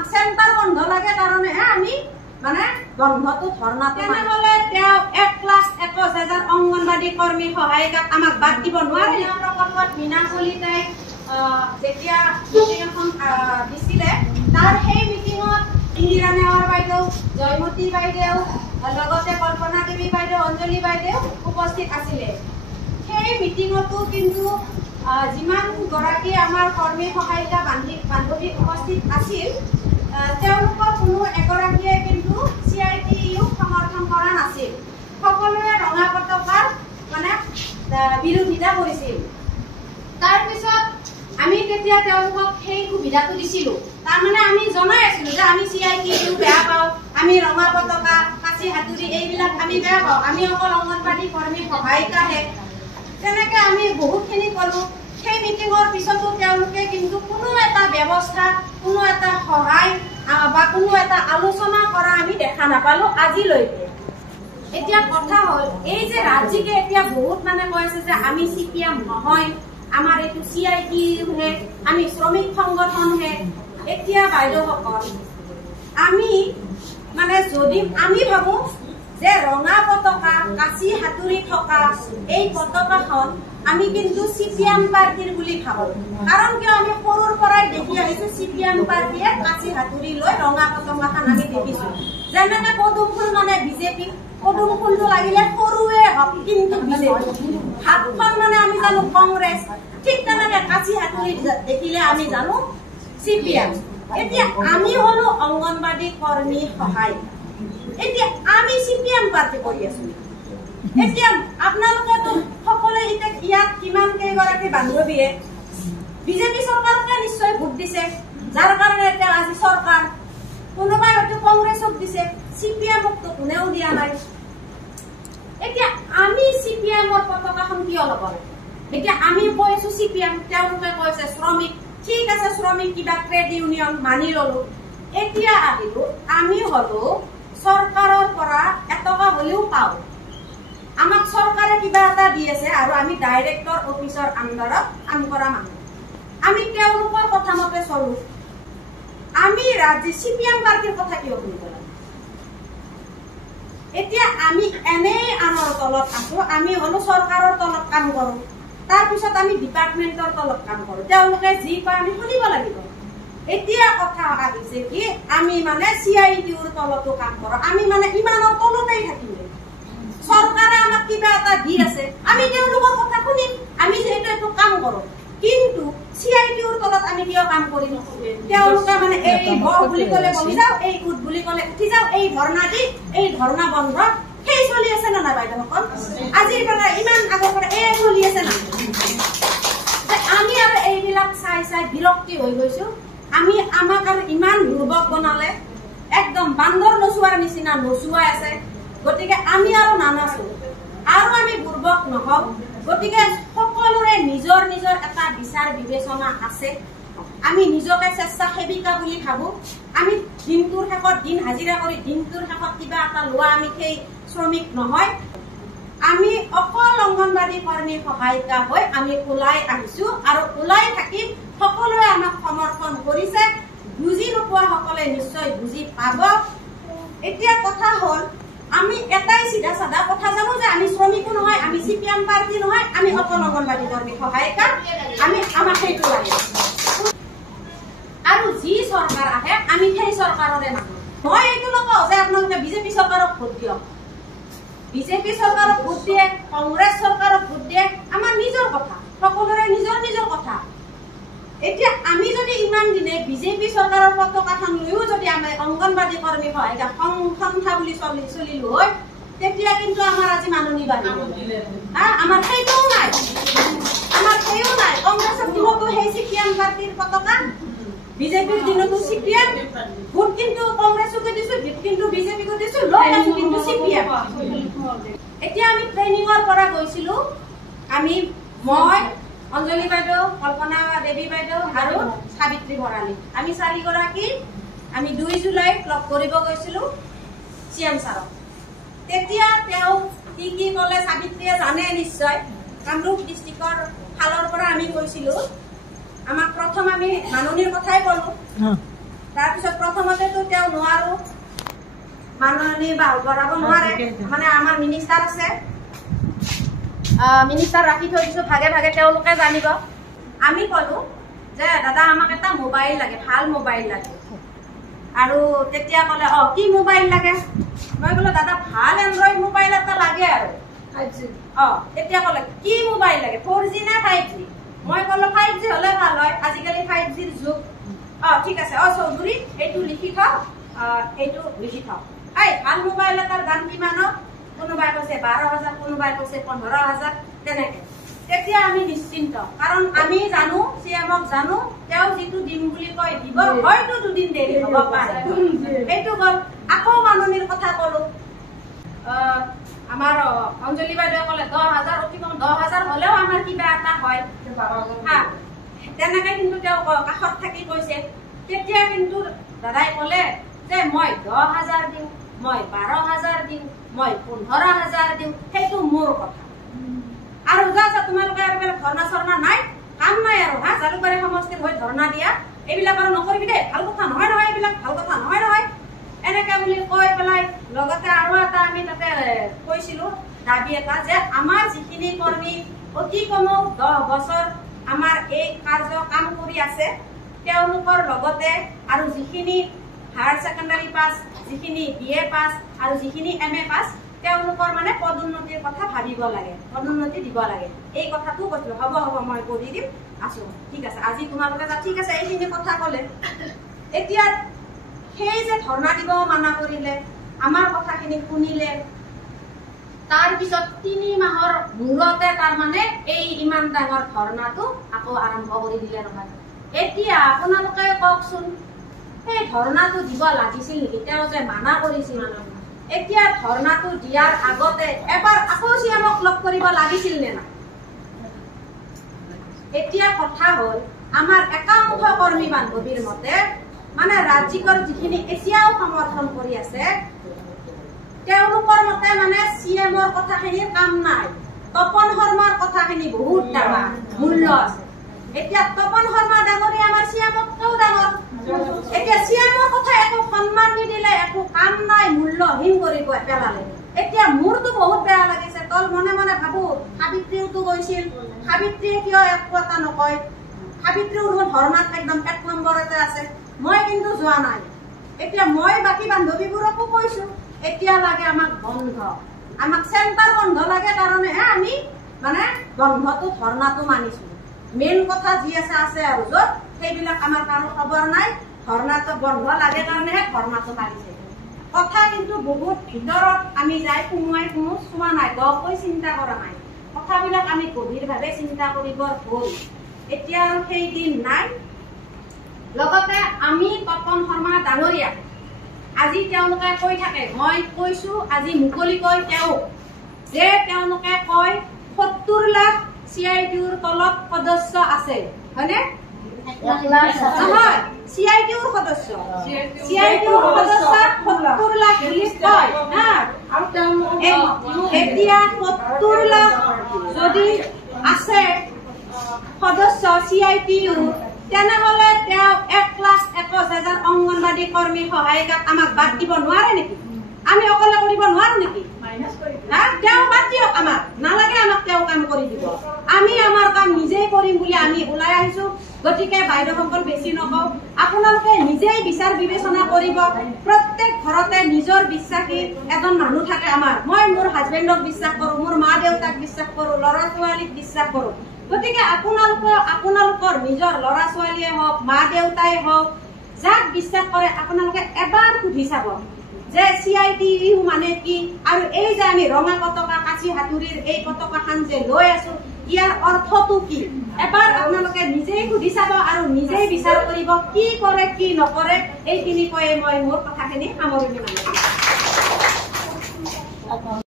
আমাক চেণ্টাৰ বন্ধ লাগে কাৰণেহে আমি মানে বন্ধটো ধৰ্ণাটো তেনেহ'লে তেওঁ 1,21,000 অংগনবাদী কৰ্মী সহায়িকাক আমাক বাদ দিব নোৱাৰে। প্ৰকল্পত মীনা কলিতাই যেতিয়া মিটিং এখন দিছিলে তাৰ সেই মিটিঙত ইন্দিৰা নেওয়াৰ বাইদেউ, জয়মতী বাইদেউ, লগতে কল্পনা দেৱী বাইদেউ, অঞ্জলি বাইদেউ উপস্থিত আছিলে। সেই মিটিঙতো কিন্তু যিমান গৰাকী আমাৰ কৰ্মী সহায়িকা বান্ধৱী উপস্থিত আছিল তেওঁলোকৰ কোনো এগৰাকীয়ে কিন্তু CITU সমৰ্থন কৰা নাছিল। সকলোৱে ৰঙা পতাকাৰ মানে বিৰোধিতা কৰিছিল। তাৰপিছত আমি তেতিয়া তেওঁলোকক সেই সুবিধাটো দিছিলোঁ। তাৰমানে আমি জনাই আছিলোঁ যে আমি CITU বেয়া পাওঁ, আমি ৰঙা পতাকা, কাঁচি হাতুৰি এইবিলাক আমি বেয়া পাওঁ, আমি অকল অংগনবাদী কৰ্মী সহায়িকাহে। তেনেকৈ আমি বহুতখিনি ক'লোঁ। সেই মিটিঙৰ পিছতো তেওঁলোকে কিন্তু কোনো এটা ব্যৱস্থা, কোনো এটা সহায় বা কোনো এটা আলোচনা কৰা আমি দেখা নাপালোঁ আজিলৈকে। এতিয়া কথা হ'ল এই যে ৰাজ্যিকে এতিয়া বহুত মানে কৈ আছে যে আমি CPM নহয়, আমাৰ এইটো CITUহে, আমি শ্ৰমিক সংগঠনহে। এতিয়া বাইদেউসকল আমি মানে যদি আমি ভাবোঁ যে ৰঙা পতাকা, কাঁচি হাতুৰি থকা এই পতাকাখন আমি কিন্তু CPM পাৰ্টিৰ বুলি ভাবোঁ। কাৰণ কিয় আমি সৰুৰ পৰাই দেখি আহিছোঁ CPM পাৰ্টিয়ে কাঁচি হাতুৰি লৈ ৰঙা পতাকাখন আমি দেখিছোঁ। যেনেকে পদুম ফুল মানে বিজেপি, পদুম ফুলটো লাগিলে সৰুৱে হওক কিন্তু বিজেপি, হাতখন মানে আমি জানো কংগ্ৰেছ, ঠিক তেনেকে কাঁচি হাতুৰি দেখিলে আমি জানো CPM। এতিয়া আমি হলো অংগনবাদী কৰ্মী সহায়িকা, এতিয়া আমি CPM পাৰ্টি কৰি আছো। এতিয়া আপোনালোকেতো সকলোৱে এতিয়া ইয়াত কিমান কেইগৰাকী বান্ধৱীয়ে বিজেপি চৰকাৰকে নিশ্চয় ভোট দিছে, যাৰ কাৰণে এতিয়া আজি চৰকাৰ। কোনোবাই হয়তো কংগ্ৰেছক দিছে, CPM-ক কোনেও দিয়া নাই। এতিয়া আমি CPM-ৰ পতাকাখন কিয় ল'ব লাগে? এতিয়া আমি কৈছো CPM, তেওঁলোকে কৈছে শ্ৰমিক। ঠিক আছে, শ্ৰমিক কিবা ট্ৰেড ইউনিয়ন মানি ললো। এতিয়া আহিলো আমি হলো চৰকাৰৰ পৰা এটকা হলেও পাওঁ। আমাক চৰকাৰে কিবা এটা দি আছে আৰু আমি ডাইৰেক্টৰ অফিচৰ আণ্ডাৰত কাম কৰা মানুহ, আমি তেওঁলোকৰ কথা মতে চলো। আমি ৰাজ্যিক CPM পাৰ্টিৰ কথা কিয় শুনিব লাগে? এতিয়া আমি এনেই আনৰ তলত আছো, আমি হলো চৰকাৰৰ তলত কাম কৰো, তাৰপিছত আমি ডিপাৰ্টমেণ্টৰ তলত কাম কৰো, তেওঁলোকে যি কয় আমি শুনিব লাগিব। এতিয়া কথা আহিছে কি আমি মানে CITUৰ তলতো কাম কৰো, আমি মানে ইমানৰ তলতেই থাকিম। চৰকাৰে আমাক কিবা এটা দি আছে, আমি তেওঁলোকৰ কথা শুনিম, আমি যিহেতু এইটো কাম কৰো। কিন্তু CITUৰ তলত আমি কিয় কাম কৰিম? তেওঁলোকে মানে এই ব বুলি ক'লে বহি যাওঁ, এই উঠ বুলি ক'লে উঠি যাওঁ, এই ধৰ্ণা দি এই ধৰ্ণা বন্ধ সেই চলি আছে না নাই বাইদেউসকল? আজিৰ পৰা ইমান আগৰ পৰা এই চলি আছে না? আমি আৰু এইবিলাক চাই চাই বিৰক্তি হৈ গৈছো। আমি আমাক আৰু ইমান দুৰ্বল বনালে, একদম বান্দৰ নচোৱাৰ নিচিনা নচুৱাই আছে। গতিকে আমি আৰু নানাচো আৰু আমি দুৰ্বল নহওঁ। গতিকে সকলোৰে নিজৰ নিজৰ এটা বিচাৰ বিবেচনা আছে। আমি নিজকে স্বেচ্ছাসেৱিকা বুলি ভাবো। আমি দিনটোৰ শেষত দিন হাজিৰা কৰি দিনটোৰ শেষত কিবা এটা লোৱা আমি সেই শ্ৰমিক নহয়। আমি অকল অংগনবাদী কৰ্মী সহায়িকা হৈ আমি ওলাই আহিছো আৰু ওলাই থাকিম। সকলোৱে আমাক সমৰ্থন কৰিছে, বুজি নোপোৱা সকলে নিশ্চয় বুজি পাব। এতিয়া কথা হ'ল আমি এটাই চিধা চাধা কথা জানো যে আমি শ্ৰমিকো নহয়, আমি CPM পাৰ্টি নহয়, আমি অকল অংগনবাদী কৰ্মী সহায়িকা, আমি আমাক সেইটো লাগে। আৰু যি চৰকাৰ আহে আমি সেই চৰকাৰৰে মানুহ। মই এইটো নকওঁ যে আপোনালোকে বিজেপি চৰকাৰক ভোট দিয়ক, বিজেপি চৰকাৰক ভোট দিয়ে, কংগ্ৰেছ চৰকাৰক ভোট দিয়ে, আমাৰ নিজৰ কথা, সকলোৰে নিজৰ নিজৰ কথা। এতিয়া আমি যদি ইমান দিনে বিজেপি চৰকাৰৰ পতাকাখন লৈও যদি আমি অংগনবাদী কৰ্মী সহায়িকা সংস্থা বুলি চলিলো হয়, তেতিয়া কিন্তু আমাৰ আজি মানুহ নিবাঢ়িব। আমাৰ সেইটোও নাই, আমাৰ সেইও নাই। কংগ্ৰেছৰ দিনতো সেই CPM পাৰ্টিৰ পতাকা, বিজেপিৰ দিনতো CPM, ভোট কিন্তু কংগ্ৰেছকে দিছো, কিন্তু বিজেপিকো দিছো, লৈ আছো কিন্তু CPM। এতিয়া আমি ট্ৰেইনিঙৰ পৰা গৈছিলো, মই অঞ্জলি বাইদেউ, কল্পনা দেৱী বাইদেউ আৰু সাবিত্ৰী ভৰালী, আমি 4 গৰাকী আমি 2 জুলাইত লগ কৰিব গৈছিলো CM ছাৰক। তেতিয়া তেওঁ কি ক'লে সাবিত্ৰীয়ে জানে নিশ্চয়। কামৰূপ ডিষ্ট্ৰিক্টৰ ফালৰ পৰা আমি গৈছিলো। আমাক প্ৰথম আমি মাননীৰ কথাই ক'লো, তাৰপিছত প্ৰথম প্ৰথমতেতো তেওঁ নোৱাৰো মাননী বাহু বঢ়াব নোৱাৰে মানে আমাৰ মিনিষ্টাৰ আছে মিনিষ্টাৰ ৰাখি থৈ দিছো ভাগে ভাগে তেওঁলোকে জানিব আমি কলো যে দাদা আমাক এটা মোবাইল লাগে ভাল মোবাইল লাগে আৰু তেতিয়া ক'লে কি মোবাইল লাগে মই ক'লো দাদা ভাল এন্ড্ৰইড মোবাইল এটা লাগে আৰু তেতিয়া ক'লে কি মোবাইল লাগে 4G নে 5G মই ক'লো 5G হলে ভাল হয় আজিকালি 5G ৰ যুগ ঠিক আছে চৌধুৰী এইটো লিখি থ এইটো লিখি থ ভাল মোবাইল এটাৰ দাম কিমান কোনোবাই কৈছে 12,000 কোনোবাই কৈছে 15,000 তেনেকে তেতিয়া আমি নিশ্চিন্ত কাৰণ আমি জানো চিএমক জানো তেওঁ যিটো দিম বুলি কয় দিব হয়তো দুদিন দেৰি হ'ব পাৰে এইটো গল আকৌ মাননীৰ কথা কলো আমাৰ অঞ্জলি বাইদেৱে ক'লে 10,000 অতি কম 10,000 হলেও আমাৰ কিবা এটা হয় তেনেকে কিন্তু তেওঁ কাষত থাকি কৈছে তেতিয়া কিন্তু দাদাই ক'লে যে মই 10,000 দিওঁ মই 12,000 দিওঁ মই 15,000 দিওঁ সেইটো মোৰ কথা আৰু যা তোমালোকে আৰু ধৰ্ণা চৰ্ণা নাই কাম নাই আৰু জালুকবাৰী সমষ্টিত হৈ ধৰ্ণা দিয়া এইবিলাক আৰু নকৰিবি দেই ভাল কথা নহয় এইবিলাক ভাল কথা নহয় এনেকে বুলি কৈ পেলাই লগতে আৰু এটা আমি তাতে কৈছিলো দাবী এটা যে আমাৰ যিখিনি কৰ্মী অতি কমেও 10 বছৰ আমাৰ এই কাৰ্য কাম কৰি আছে তেওঁলোকৰ লগতে আৰু যিখিনি হায়াৰ ছেকেণ্ডাৰী পাছ যিখিনি BA পাছ আৰু যিখিনি MA পাছ তেওঁলোকৰ মানে পদোন্নতিৰ কথা ভাবিব লাগে পদোন্নতি দিব লাগে এই কথাটো কৈছিলো হ'ব মই কৰি দিম আছো ঠিক আছে আজি তোমালোকে ঠিক আছে এইখিনি কথা ক'লে এতিয়া সেই যে ধৰ্ণা দিব মানা কৰিলে আমাৰ কথাখিনি শুনিলে তাৰ পিছত 3 মাহৰ মূৰতে তাৰ মানে এই ইমান ডাঙৰ ধৰ্ণাটো আকৌ আৰম্ভ কৰি দিলে নহয় এতিয়া আপোনালোকে কওকচোন এই ধৰ্ণাটো দিব লাগিছিল নেকি তেওঁ যে মানা কৰিছিল এতিয়া ধৰ্ণাটো দিয়াৰ আগতে এবাৰ আকৌ চিএমক লগ কৰিব লাগিছিল নে না এতিয়া কথা হ'ল আমাৰ একাংশ কৰ্মী বান্ধৱীৰ মতে মানে ৰাজ্যিকৰ যিখিনি এছিয়াও সমৰ্থন কৰি আছে তেওঁলোকৰ মতে মানে চিএমৰ কথাখিনিৰ কাম নাই তপন শৰ্মাৰ কথাখিনি বহুত ডাঙৰ মূল্য আছে এতিয়া তপন শৰ্মা ডাঙৰীয়া আমাৰ চিএমতকৈও ডাঙৰ এতিয়া চিএমৰ কথা একো সন্মান নিদিলে একো কাম নাই মূল্যহীন কৰি পেলালে এতিয়া মোৰতো বহুত বেয়া লাগিছে তল মনে মনে ভাবো সাবিত্ৰীওতো গৈছিল সাবিত্ৰীয়ে কিয় একো এটা নকয় সাবিত্ৰীও ধৰ্ণাত একদম 1 নম্বৰতে আছে মই কিন্তু যোৱা নাই এতিয়া মই বাকী বান্ধৱীবোৰকো কৈছো এতিয়া লাগে আমাক বন্ধ আমাক চেণ্টাৰ বন্ধ লাগে কাৰণেহে আমি মানে বন্ধটো ধৰ্ণাটো মানিছো মেইন কথা যি আছে আৰু য'ত সেইবিলাক আমাৰ কাৰো খবৰ নাই ধৰ্ণাটো বন্ধ লাগে কাৰণেহে ধৰ্ণাটো মাৰিছে কথা কিন্তু বহুত ভিতৰত আমি যাই সোমোৱাই কোনো চোৱা নাই গকৈ চিন্তা কৰা নাই কথাবিলাক আমি গভীৰভাৱে চিন্তা কৰিব হ'ল এতিয়া আৰু সেই দিন নাই লগতে আমি তপন শৰ্মা ডাঙৰীয়া আজি তেওঁলোকে কৈ থাকে মই কৈছো আজি মুকলিকৈ তেওঁ যে তেওঁলোকে কয় 70 লাখ CITUৰ তলত সদস্য আছে হয়নে 1 লাখ নহয় CITUৰ সদস্য CITUৰ সদস্য 70 লাখ বুলি কয় আৰু এতিয়া 70 লাখ যদি আছে সদস্য CITU তেনেহলে তেওঁ 1,21,000 অংগনবাদী কৰ্মী সহায়িকাক আমাক বাদ দিব নোৱাৰে নেকি আমি অকলে কৰিব নোৱাৰো নেকি তেওঁ বাদ দিয়ক আমাক নালাগে আমাক তেওঁ কাম কৰি দিব আমি আমাৰ কাম নিজেই কৰিম বুলি আমি ওলাই আহিছো গতিকে বাইদেউসকল বেছি নকওঁ আপোনালোকে নিজেই বিচাৰ বিবেচনা কৰিব প্ৰত্যেক ঘৰতে নিজৰ বিশ্বাসী এজন মানুহ থাকে আমাৰ মই মোৰ হাজবেণ্ডক বিশ্বাস কৰো মোৰ মা দেউতাক বিশ্বাস কৰো ল'ৰা ছোৱালীক বিশ্বাস কৰো গতিকে আপোনালোকৰ নিজৰ ল'ৰা ছোৱালীয়ে হওক মা দেউতাই হওক যাক বিশ্বাস কৰে আপোনালোকে এবাৰ সুধি চাব যে CITU মানে কি আৰু এই যে আমি ৰঙা পতাকা কাছি হাতুৰিৰ এই পতাকাখন যে লৈ আছো ইয়াৰ অৰ্থটো কি এবাৰ আপোনালোকে নিজেই সুধি চাব আৰু নিজেই বিচাৰ কৰিব কি কৰে কি নকৰে এইখিনি কৈ মই মোৰ কথাখিনি সামৰণি মাৰিম